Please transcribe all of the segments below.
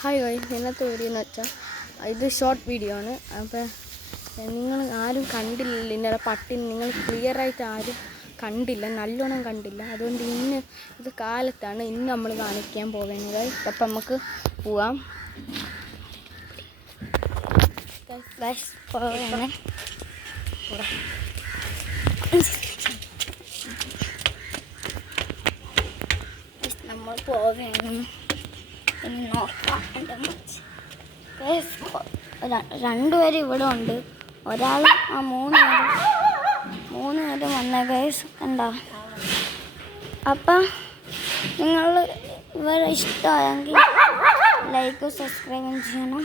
Hi guys, ഇന്നത്തെ video എന്ന് വെച്ചാൽ ഇത് ഷോർട്ട് വീഡിയോ ആണ്. അപ്പോൾ നിങ്ങൾ ആരും കണ്ടില്ല, ഇന്നലെ പട്ടി നിങ്ങൾ ക്ലിയറായിട്ട് ആരും കണ്ടില്ല, നല്ലോണം കണ്ടില്ല. അതുകൊണ്ട് ഇന്ന് ഇത് കാലത്താണ് ഇന്ന് നമ്മൾ കാണിക്കാൻ പോകുന്നത്. അപ്പം നമുക്ക് പോവാം. നമ്മൾ പോവുകയാണ്. രണ്ടുപേരും ഇവിടെ ഉണ്ട്. ഒരാൾ മൂന്ന് പേര് വന്ന ഗൈസ് കണ്ടോ. അപ്പം നിങ്ങൾ ഇവരെ ഇഷ്ടമായെങ്കിൽ ലൈക്കും സബ്സ്ക്രൈബും ചെയ്യണം.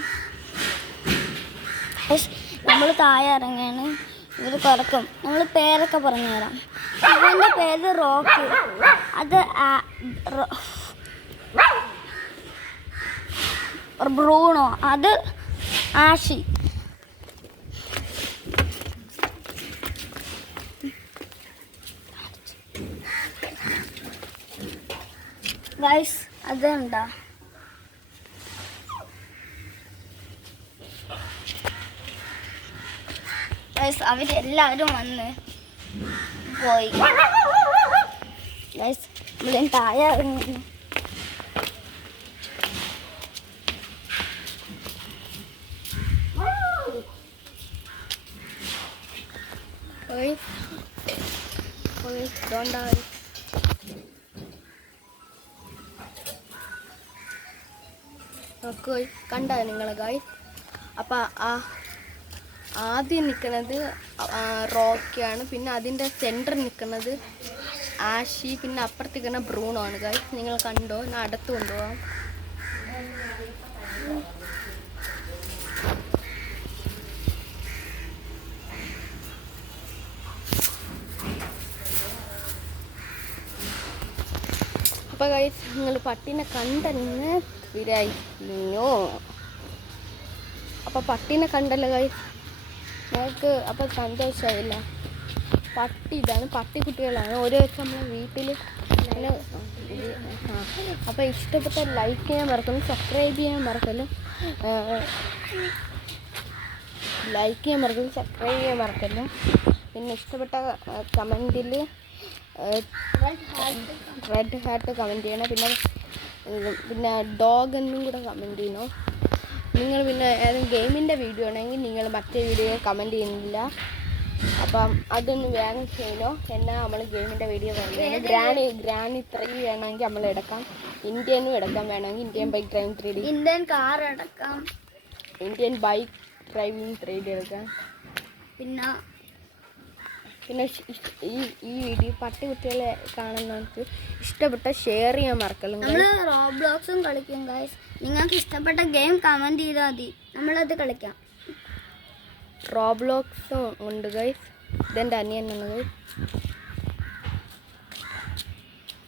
നമ്മൾ താഴെ ഇറങ്ങിയാണ്. ഇവർ കുറക്കും. നമ്മൾ പേരൊക്കെ പറഞ്ഞു തരാം. ഇവൻ്റെ പേര് റോക്കി, അത് ബ്രൂണോ, അത് ആഷി. ഗൈസ് അതുണ്ടോ, ഗൈസ് അവരെല്ലാവരും വന്ന് പോയി. ഗൈസ് ഇവിടെ താഴെ ഇറങ്ങി. കണ്ട നിങ്ങളെ ഗൈസ്. അപ്പം ആദ്യം നിൽക്കുന്നത് റോക്കിയാണ്, പിന്നെ അതിൻ്റെ സെൻറ്റർ നിൽക്കുന്നത് ആഷി, പിന്നെ അപ്പുറത്തേക്കുന്ന ബ്രൂണോ ആണ് ഗൈസ്. നിങ്ങൾ കണ്ടോ? ഞാൻ അടുത്ത് കൊണ്ടുപോകാം. അപ്പോൾ ഗൈസ് നിങ്ങൾ പട്ടീനെ കണ്ടെന്ന് വിരായിഞ്ഞോ. അപ്പോൾ പട്ടീനെ കണ്ടല്ലോ ഗൈസ്, ഞങ്ങൾക്ക് അപ്പോൾ സന്തോഷമായില്ല. ഇതാണ് പട്ടിക്കുട്ടികളാണ്. ഒരു ദിവസം നമ്മളെ വീട്ടിൽ. അപ്പോൾ ഇഷ്ടപ്പെട്ട ലൈക്ക് ചെയ്യാൻ മറക്കലും, സബ്സ്ക്രൈബ് ചെയ്യാൻ മറക്കലും, സബ്സ്ക്രൈബ് ചെയ്യാൻ മറക്കലും. പിന്നെ ഇഷ്ടപ്പെട്ട കമൻറ്റിൽ റെഡ് ഹാർട്ട് കമൻറ്റ് ചെയ്യണം. പിന്നെ ഡോഗ് എന്നും കൂടെ കമൻറ്റ് ചെയ്യണം. നിങ്ങൾ പിന്നെ ഏതെങ്കിലും ഗെയിമിൻ്റെ വീഡിയോ ആണെങ്കിൽ നിങ്ങൾ മറ്റേ വീഡിയോ കമൻറ്റ് ചെയ്യുന്നില്ല. അപ്പം അതൊന്ന് വേഗം ചെയ്യണോ. എന്നാൽ നമ്മൾ ഗെയിമിൻ്റെ വീഡിയോ പറയുന്നത് ഗ്രാനി 3 വേണമെങ്കിൽ നമ്മൾ എടുക്കാം. ഇന്ത്യനും എടുക്കാൻ വേണമെങ്കിൽ Indian bike driving 3D, Indian car എടുക്കാം, ഇന്ത്യൻ ബൈക്ക് ഡ്രൈവിംഗ് 3D എടുക്കാം. പിന്നെ ഈ വീഡിയോ പട്ടിക്കുട്ടികളെ കാണുന്നവർക്ക് ഇഷ്ടപ്പെട്ട ഷെയർ ചെയ്യാൻ മറക്കലും. നമ്മൾ റോബ്ലോക്സും കളിക്കും ഗൈസ്. നിങ്ങൾക്ക് ഇഷ്ടപ്പെട്ട ഗെയിം കമൻറ്റ് ചെയ്താൽ മതി, നമ്മളത് കളിക്കാം. റോബ്ലോക്സും ഉണ്ട് ഗൈസ്. ഇതെൻ്റെ അനിയനാണ് ഗൈസ്.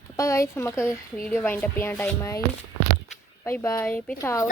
അപ്പോൾ ഗൈസ് നമുക്ക് വീഡിയോ വൈൻഡപ്പ് ചെയ്യാൻ ടൈമായി. Bye bye, peace out.